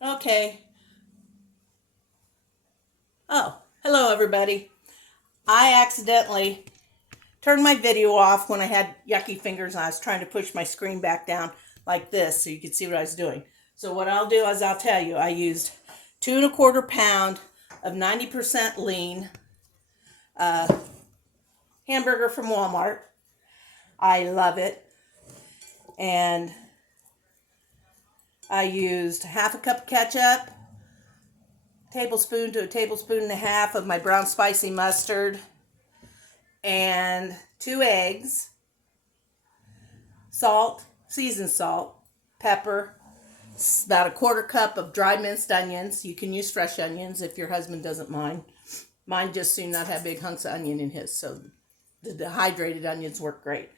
Okay. Oh, hello everybody. I accidentally turned my video off when I had yucky fingers and I was trying to push my screen back down like this so you could see what I was doing. So what I'll do is I'll tell you, I used 2¼ pound of 90% lean hamburger from Walmart. I love it. And I used half a cup of ketchup, tablespoon to a tablespoon and a half of my brown spicy mustard, and 2 eggs, salt, seasoned salt, pepper, about a 1/4 cup of dry minced onions. You can use fresh onions if your husband doesn't mind. Mine just do not have big hunks of onion in his, so the dehydrated onions work great.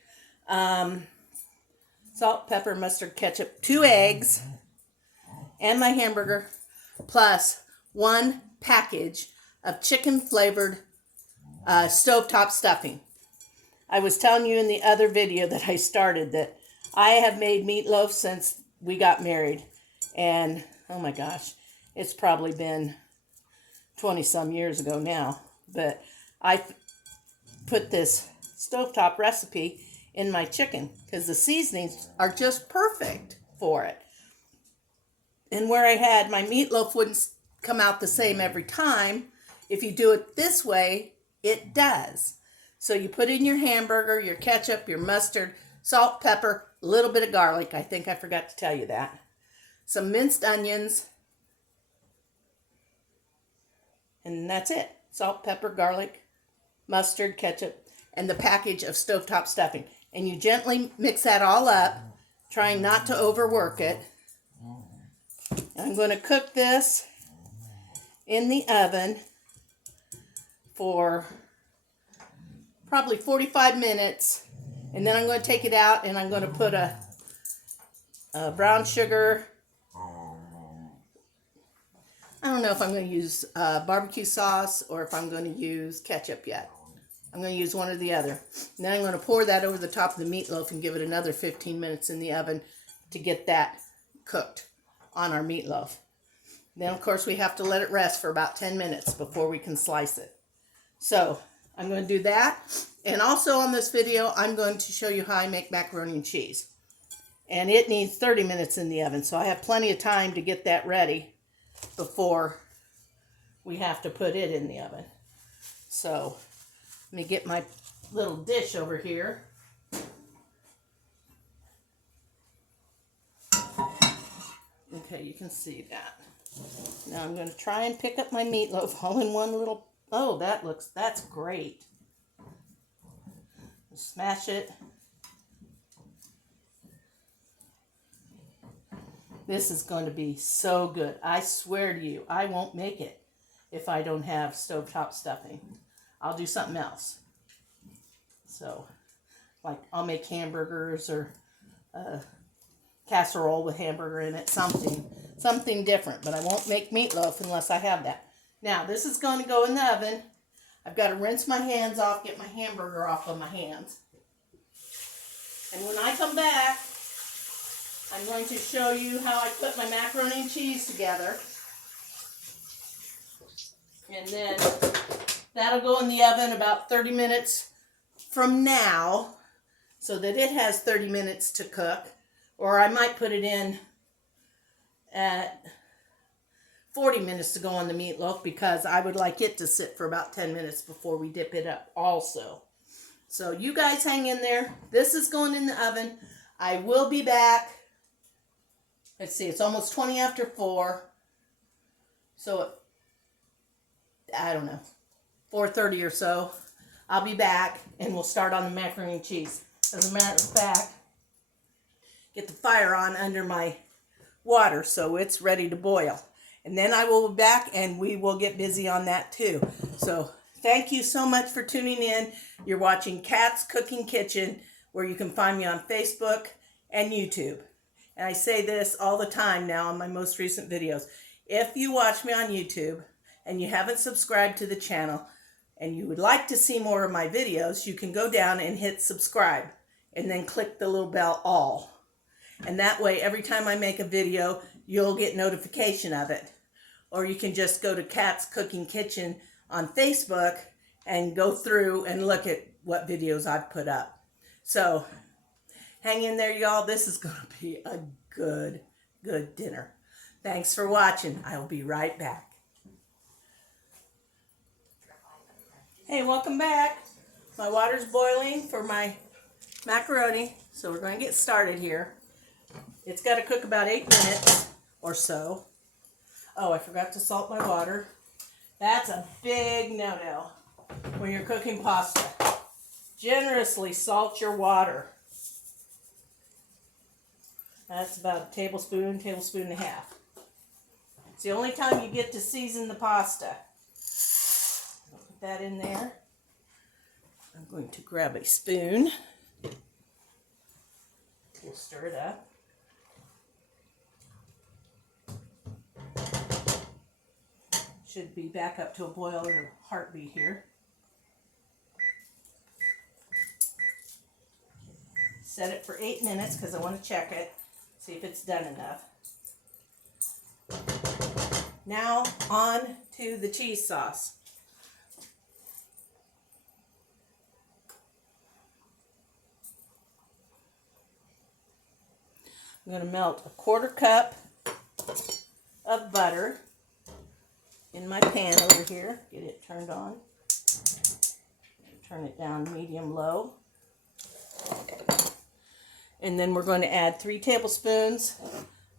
Salt, pepper, mustard, ketchup, 2 eggs, and my hamburger, plus 1 package of chicken flavored stovetop stuffing. I was telling you in the other video that I started that I have made meatloaf since we got married. And oh my gosh, it's probably been 20 some years ago now. But I put this stovetop recipe in my chicken because the seasonings are just perfect for it. And where I had my meatloaf wouldn't come out the same every time. If you do it this way, it does. So you put in your hamburger, your ketchup, your mustard, salt, pepper, a little bit of garlic. I think I forgot to tell you that. Some minced onions. And that's it. Salt, pepper, garlic, mustard, ketchup, and the package of stovetop stuffing. And you gently mix that all up, trying not to overwork it. I'm going to cook this in the oven for probably 45 minutes. And then I'm going to take it out and I'm going to put a brown sugar. I don't know if I'm going to use barbecue sauce or if I'm going to use ketchup yet. I'm going to use one or the other. And then I'm going to pour that over the top of the meatloaf and give it another 15 minutes in the oven to get that cooked on our meatloaf. Then, of course, we have to let it rest for about 10 minutes before we can slice it. So I'm going to do that. And also on this video, I'm going to show you how I make macaroni and cheese. And it needs 30 minutes in the oven. So I have plenty of time to get that ready before we have to put it in the oven. So let me get my little dish over here. Okay, you can see that. Now I'm going to try and pick up my meatloaf all in one little... Oh, that's great. Smash it. This is going to be so good. I swear to you, I won't make it if I don't have stovetop stuffing. I'll do something else. So, like I'll make hamburgers or casserole with hamburger in it, something different. But I won't make meatloaf unless I have that. Now, this is going to go in the oven. I've got to rinse my hands off, get my hamburger off of my hands. And when I come back, I'm going to show you how I put my macaroni and cheese together. And then that'll go in the oven about 30 minutes from now, so that it has 30 minutes to cook. Or I might put it in at 40 minutes to go on the meatloaf because I would like it to sit for about 10 minutes before we dip it up also. So you guys hang in there. This is going in the oven. I will be back. Let's see, it's almost 20 after 4. So, I don't know, 4:30 or so. I'll be back and we'll start on the macaroni and cheese. As a matter of fact, get the fire on under my water so it's ready to boil. And then I will be back and we will get busy on that too. So thank you so much for tuning in. You're watching Kat's Cooking Kitchen, where you can find me on Facebook and YouTube. And I say this all the time now on my most recent videos. If you watch me on YouTube and you haven't subscribed to the channel and you would like to see more of my videos, you can go down and hit subscribe and then click the little bell all. And that way, every time I make a video, you'll get notification of it. Or you can just go to Kat's Cooking Kitchen on Facebook and go through and look at what videos I've put up. So hang in there, y'all. This is going to be a good dinner. Thanks for watching. I will be right back. Hey, welcome back. My water's boiling for my macaroni, so we're going to get started here. It's got to cook about 8 minutes or so. Oh, I forgot to salt my water. That's a big no-no when you're cooking pasta. Generously salt your water. That's about a tablespoon and a half. It's the only time you get to season the pasta. I'll put that in there. I'm going to grab a spoon. We'll stir it up. Should be back up to a boil in a heartbeat here. Set it for 8 minutes because I want to check it, see if it's done enough. Now on to the cheese sauce. I'm going to melt a 1/4 cup of butter in my pan over here. Get it turned on. Turn it down medium-low. And then we're going to add 3 tablespoons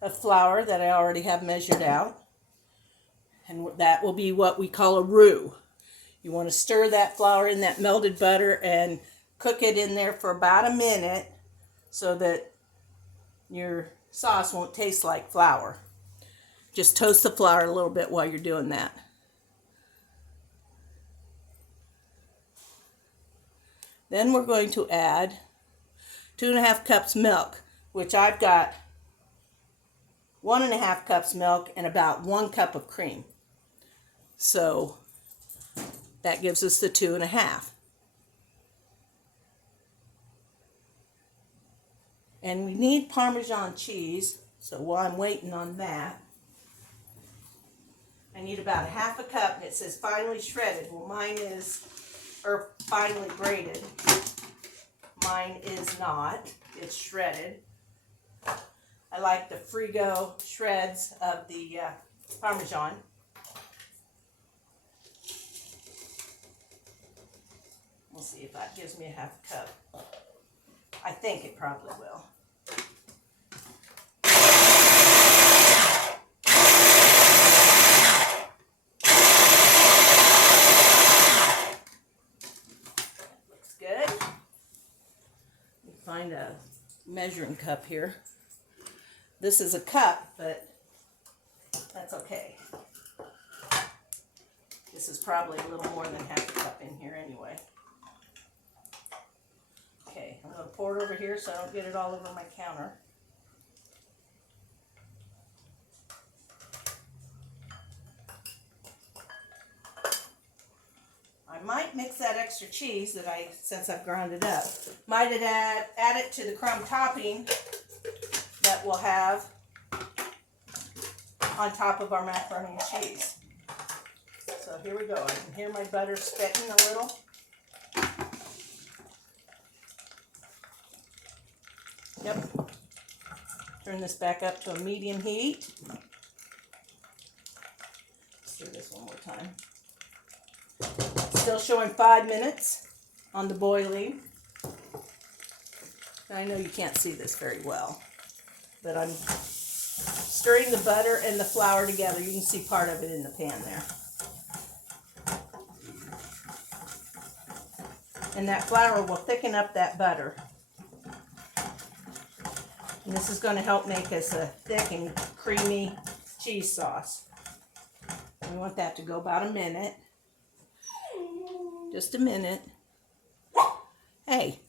of flour that I already have measured out. And that will be what we call a roux. You want to stir that flour in that melted butter and cook it in there for about a minute so that your sauce won't taste like flour. Just toast the flour a little bit while you're doing that. Then we're going to add 2½ cups milk, which I've got 1½ cups milk and about 1 cup of cream. So that gives us the 2½. And we need Parmesan cheese, so while I'm waiting on that, I need about 1/2 cup, and it says finely shredded. Well, mine is, or finely grated. Mine is not. It's shredded. I like the Frigo shreds of the Parmesan. We'll see if that gives me 1/2 cup. I think it probably will. Looks good. Find a measuring cup here. This is a cup, but that's okay. This is probably a little more than 1/2 cup in here anyway. Okay, I'm going to pour it over here so I don't get it all over my counter. I might mix that extra cheese that since I've ground it up, might add it to the crumb topping that we'll have on top of our macaroni and cheese. So here we go. I can hear my butter spitting a little. Yep. Turn this back up to a medium heat. Stir this one more time. Still showing 5 minutes on the boiling. I know you can't see this very well, but I'm stirring the butter and the flour together. You can see part of it in the pan there. And that flour will thicken up that butter. And this is going to help make us a thick and creamy cheese sauce. We want that to go about a minute. Just a minute. Hey.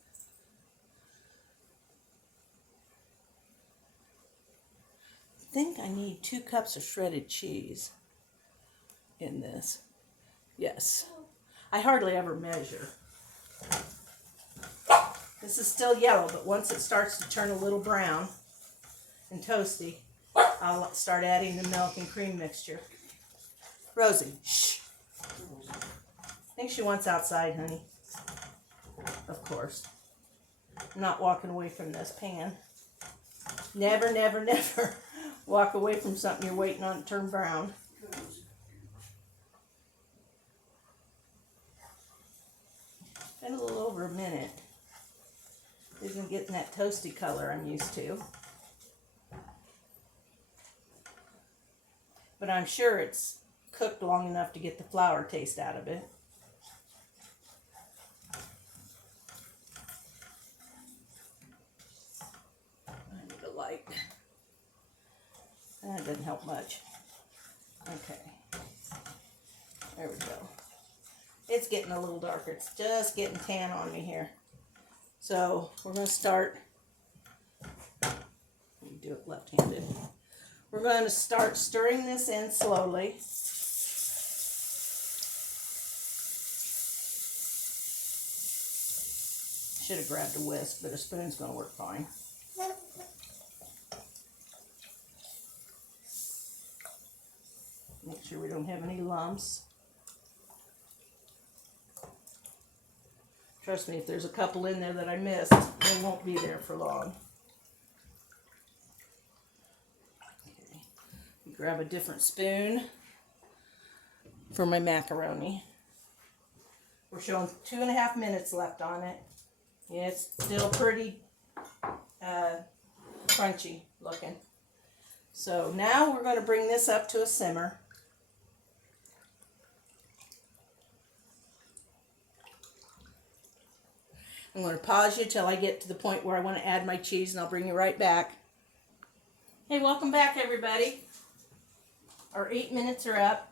I think I need 2 cups of shredded cheese in this. Yes. I hardly ever measure. This is still yellow, but once it starts to turn a little brown and toasty, I'll start adding the milk and cream mixture. Rosie, shh. I think she wants outside, honey. Of course. I'm not walking away from this pan. Never, never, never walk away from something you're waiting on to turn brown. Been a little over a minute. Isn't getting that toasty color I'm used to. But I'm sure it's cooked long enough to get the flour taste out of it. I need a light. That doesn't help much. Okay. There we go. It's getting a little darker. It's just getting tan on me here. So we're going to start. Let me do it left-handed. We're going to start stirring this in slowly. Should have grabbed a whisk, but a spoon's going to work fine. Make sure we don't have any lumps. Trust me, if there's a couple in there that I missed, they won't be there for long. Okay. Grab a different spoon for my macaroni. We're showing 2.5 minutes left on it. Yeah, it's still pretty crunchy looking. So now we're going to bring this up to a simmer. I'm going to pause you till I get to the point where I want to add my cheese, and I'll bring you right back. Hey, welcome back, everybody. Our 8 minutes are up.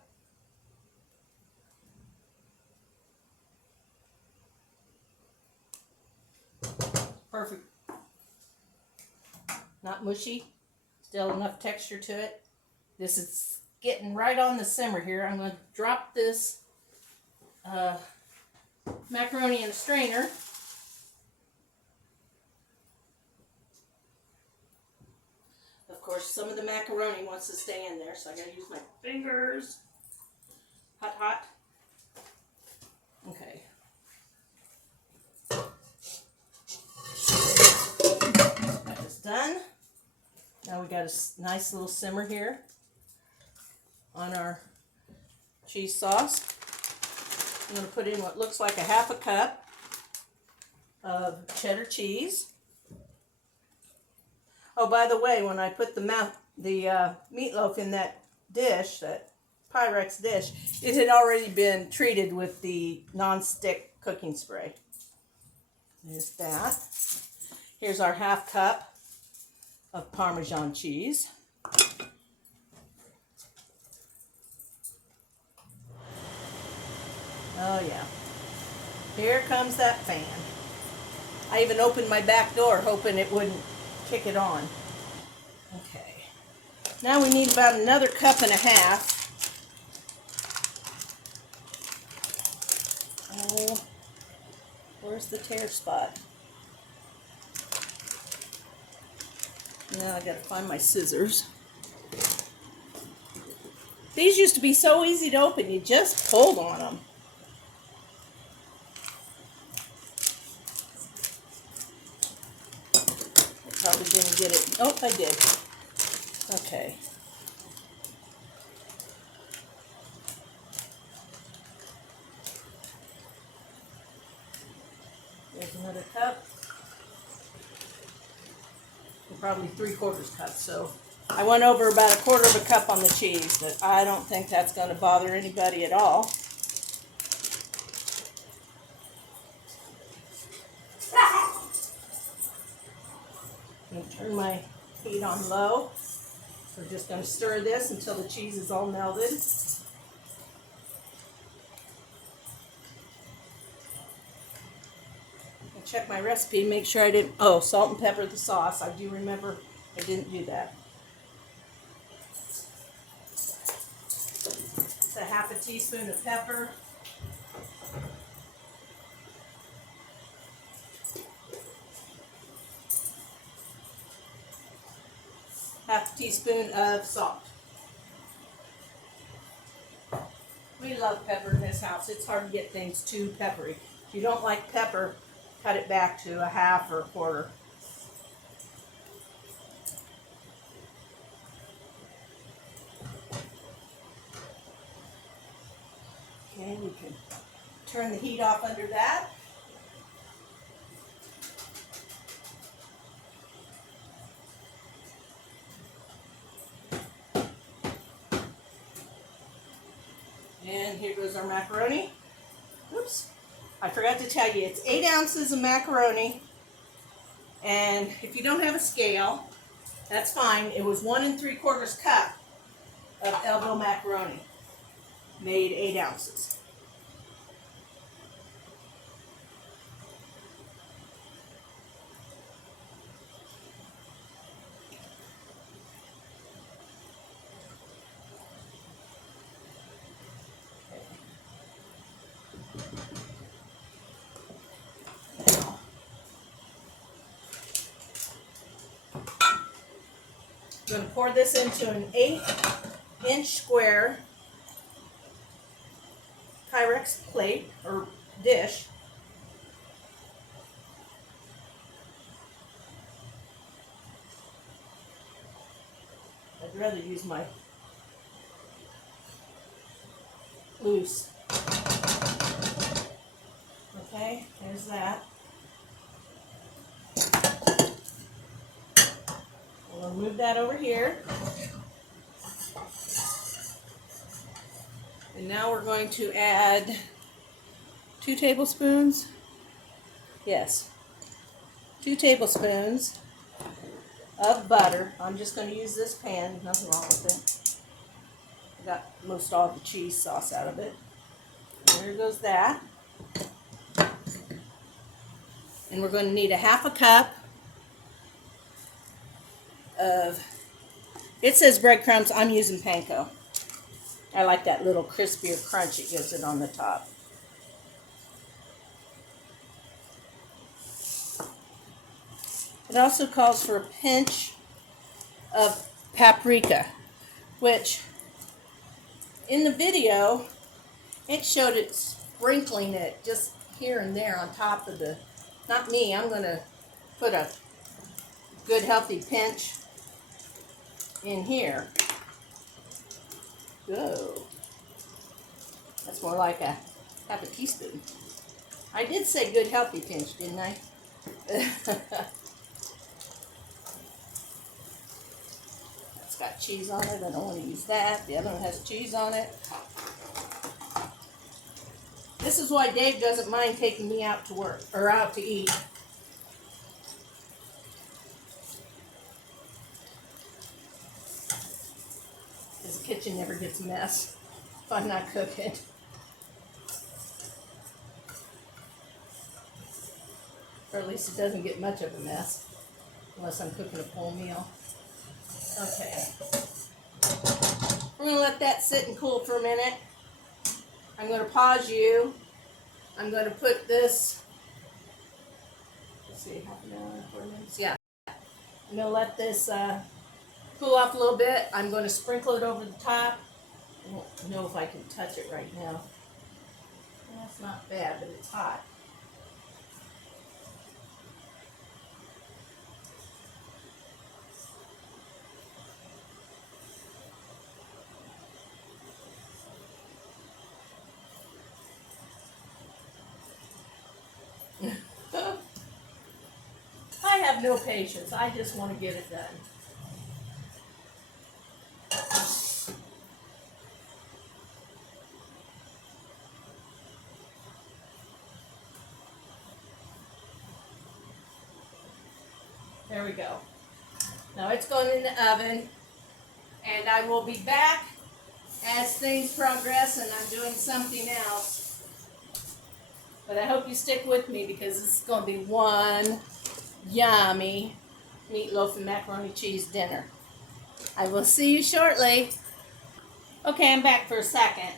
Perfect. Not mushy. Still enough texture to it. This is getting right on the simmer here. I'm going to drop this macaroni in a strainer. Of course, some of the macaroni wants to stay in there, so I gotta use my fingers. Hot, hot. Okay. That is done. Now we got a nice little simmer here on our cheese sauce. I'm gonna put in what looks like a 1/2 cup of cheddar cheese. Oh, by the way, when I put the meatloaf in that dish, that Pyrex dish, it had already been treated with the non-stick cooking spray. There's that. Here's our 1/2 cup of Parmesan cheese. Oh yeah. Here comes that fan. I even opened my back door hoping it wouldn't kick it on. Okay. Now we need about another 1.5 cups. Oh, where's the tear spot? Now I gotta find my scissors. These used to be so easy to open, you just pulled on them. Probably didn't get it. Oh, I did. Okay. There's another cup. And probably 3/4 cup. So I went over about 1/4 cup on the cheese, but I don't think that's going to bother anybody at all. I'm going to turn my heat on low. We're just going to stir this until the cheese is all melted. I'll check my recipe, make sure I didn't, salt and pepper the sauce. I do remember I didn't do that. It's a 1/2 teaspoon of pepper. 1/2 teaspoon teaspoon of salt. We love pepper in this house. It's hard to get things too peppery. If you don't like pepper, cut it back to a half or a quarter. Okay, we can turn the heat off under that. And here goes our macaroni. Oops, I forgot to tell you, it's 8 ounces of macaroni. And if you don't have a scale, that's fine. It was 1 3/4 cup of elbow macaroni, made 8 ounces. I'm going to pour this into an 8-inch square Pyrex plate or dish. I'd rather use my loose. Okay, there's that. We'll move that over here. And now we're going to add 2 tablespoons. Yes, 2 tablespoons of butter. I'm just going to use this pan, nothing wrong with it. I got most all the cheese sauce out of it. There goes that. And we're going to need a half a cup of, it says breadcrumbs, I'm using panko. I like that little crispier crunch it gives it on the top. It also calls for a pinch of paprika, which in the video it showed it sprinkling it just here and there on top of the, not me, I'm going to put a good healthy pinch in here. Go. That's more like a half a teaspoon. I did say good healthy pinch, didn't I? That's got cheese on it. I don't want to use that. The other one has cheese on it. This is why Dave doesn't mind taking me out to work or out to eat. His kitchen never gets a mess if I'm not cooking. Or at least it doesn't get much of a mess unless I'm cooking a full meal. Okay. We're going to let that sit and cool for a minute. I'm going to pause you. I'm going to put this, let's see, half an hour, 4 minutes. Yeah. I'm going to let this cool off a little bit. I'm going to sprinkle it over the top. I don't know if I can touch it right now. That's not bad, but it's hot. I have no patience. I just want to get it done. There we go. Now it's going in the oven, and I will be back as things progress and I'm doing something else. But I hope you stick with me because this is going to be one yummy meatloaf and macaroni cheese dinner. I will see you shortly. Okay, I'm back for a second.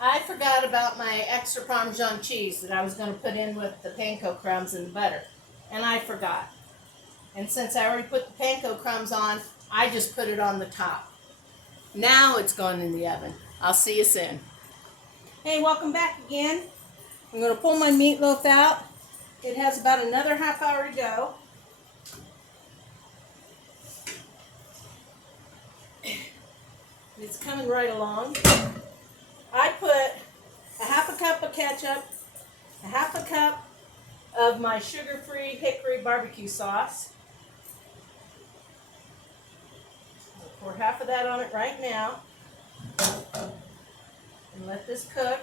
I forgot about my extra Parmesan cheese that I was going to put in with the panko crumbs and the butter. And I forgot. And since I already put the panko crumbs on, I just put it on the top. Now it's going in the oven. I'll see you soon. Hey, welcome back again. I'm going to pull my meatloaf out. It has about another half hour to go. It's coming right along. I put a half a cup of ketchup, a half a cup of my sugar-free hickory barbecue sauce. I'll pour half of that on it right now. And let this cook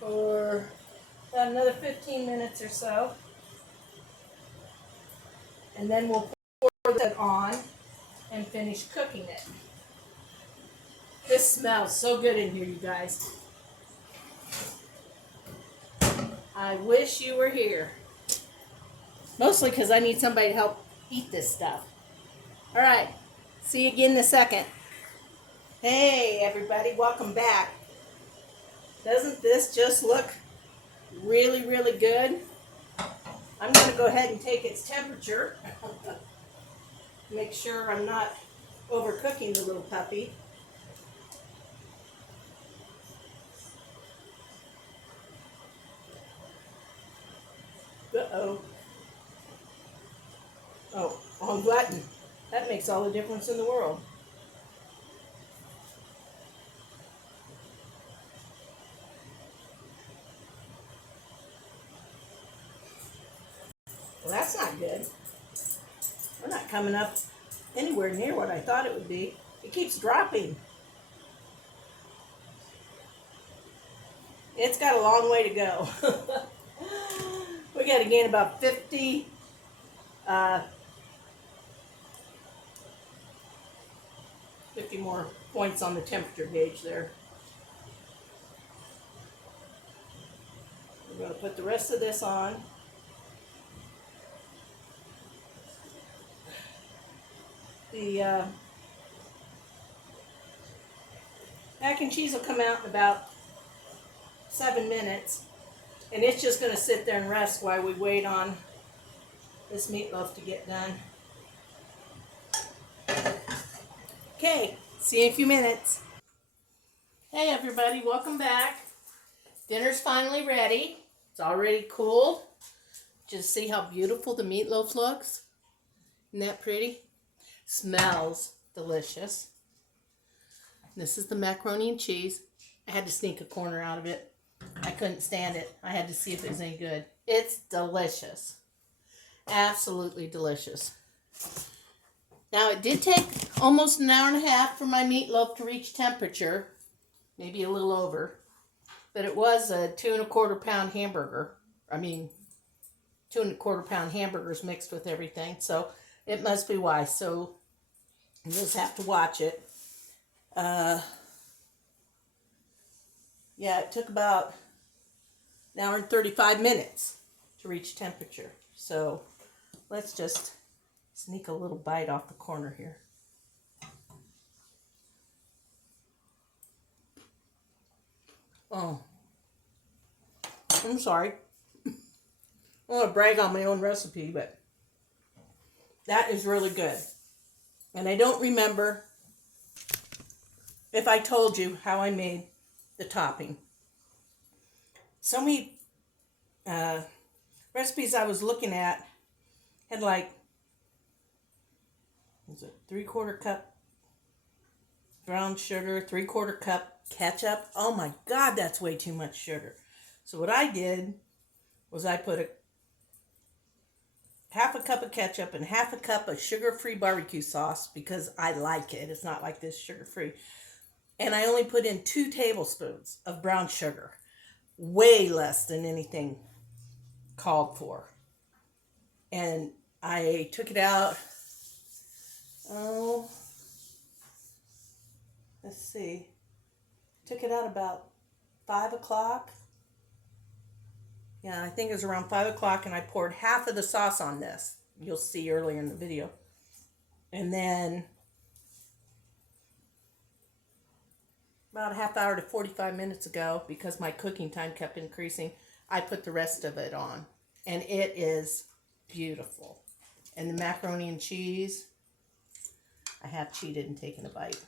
for about another 15 minutes or so. And then we'll pour that on and finish cooking it. This smells so good in here, you guys. I wish you were here. Mostly because I need somebody to help eat this stuff. All right, see you again in a second. Hey everybody, welcome back. Doesn't this just look really, really good? I'm going to go ahead and take its temperature. Make sure I'm not overcooking the little puppy. Uh-oh. Oh, wrong button. That makes all the difference in the world. Well, that's not good. We're not coming up anywhere near what I thought it would be. It keeps dropping. It's got a long way to go. We got to gain about 50 more points on the temperature gauge there. We're going to put the rest of this on. The mac and cheese will come out in about 7 minutes, and it's just going to sit there and rest while we wait on this meatloaf to get done. Okay, see you in a few minutes. Hey everybody, welcome back. Dinner's finally ready. It's already cooled. Just see how beautiful the meatloaf looks. Isn't that pretty? Smells delicious. This is the macaroni and cheese. I had to sneak a corner out of it. I couldn't stand it. I had to see if it was any good. It's delicious. Absolutely delicious. Now it did take almost an hour and a half for my meatloaf to reach temperature. Maybe a little over. But it was a 2 1/4 pound hamburger. I mean, 2 1/4 pound hamburgers mixed with everything. So it must be why. So you just have to watch it. Yeah, it took about an hour and 35 minutes to reach temperature. So let's just sneak a little bite off the corner here. Oh, I'm sorry. I want to brag on my own recipe, but that is really good. And I don't remember if I told you how I made the topping. So many recipes I was looking at had like, was it 3/4 cup brown sugar, 3/4 cup ketchup? Oh my God, that's way too much sugar. So what I did was I put a half a cup of ketchup and half a cup of sugar-free barbecue sauce because I like it. It's not like this sugar-free. And I only put in 2 tablespoons of brown sugar. Way less than anything called for. And I took it out, let's see. Took it out about 5 o'clock. Yeah, I think it was around 5 o'clock, and I poured half of the sauce on this. You'll see earlier in the video. And then about a half hour to 45 minutes ago, because my cooking time kept increasing, I put the rest of it on. And it is beautiful. And the macaroni and cheese, I have cheated and taken a bite.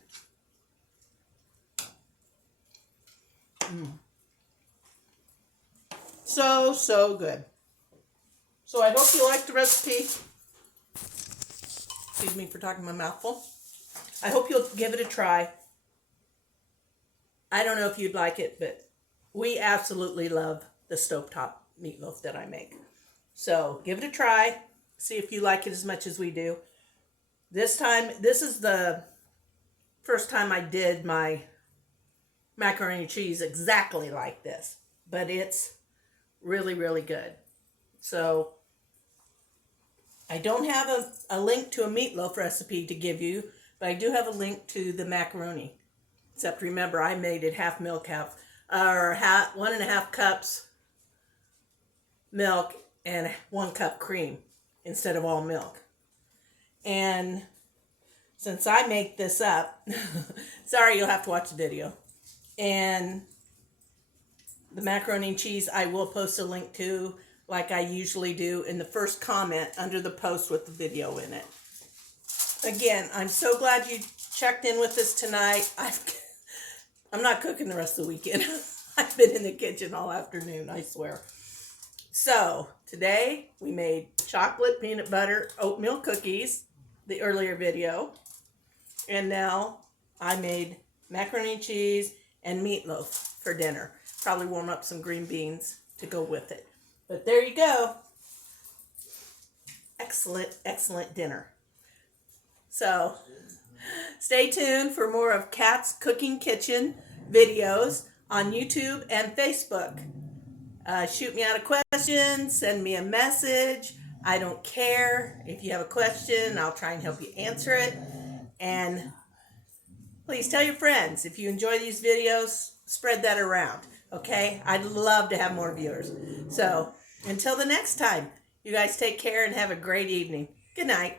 So, so good. So I hope you like the recipe. Excuse me for talking my mouth full. I hope you'll give it a try. I don't know if you'd like it, but we absolutely love the stovetop meatloaf that I make. So give it a try. See if you like it as much as we do. This is the first time I did my macaroni and cheese exactly like this. But it's really, really good. So I don't have a link to a meatloaf recipe to give you, but I do have a link to the macaroni. Except remember, I made it half milk, 1.5 cups milk and 1 cup cream instead of all milk. And since I make this up, sorry, you'll have to watch the video. And the macaroni and cheese, I will post a link to, like I usually do, in the first comment under the post with the video in it. Again, I'm so glad you checked in with us tonight. I'm not cooking the rest of the weekend. I've been in the kitchen all afternoon, I swear. So, today we made chocolate peanut butter oatmeal cookies, the earlier video. And now I made macaroni and cheese and meatloaf for dinner. Probably warm up some green beans to go with it. But there you go. Excellent, excellent dinner. So, stay tuned for more of Kat's Cooking Kitchen videos on YouTube and Facebook. Shoot me out a question, send me a message. I don't care. If you have a question, I'll try and help you answer it. And please tell your friends. If you enjoy these videos, spread that around. Okay? I'd love to have more viewers. So, until the next time, you guys take care and have a great evening. Good night.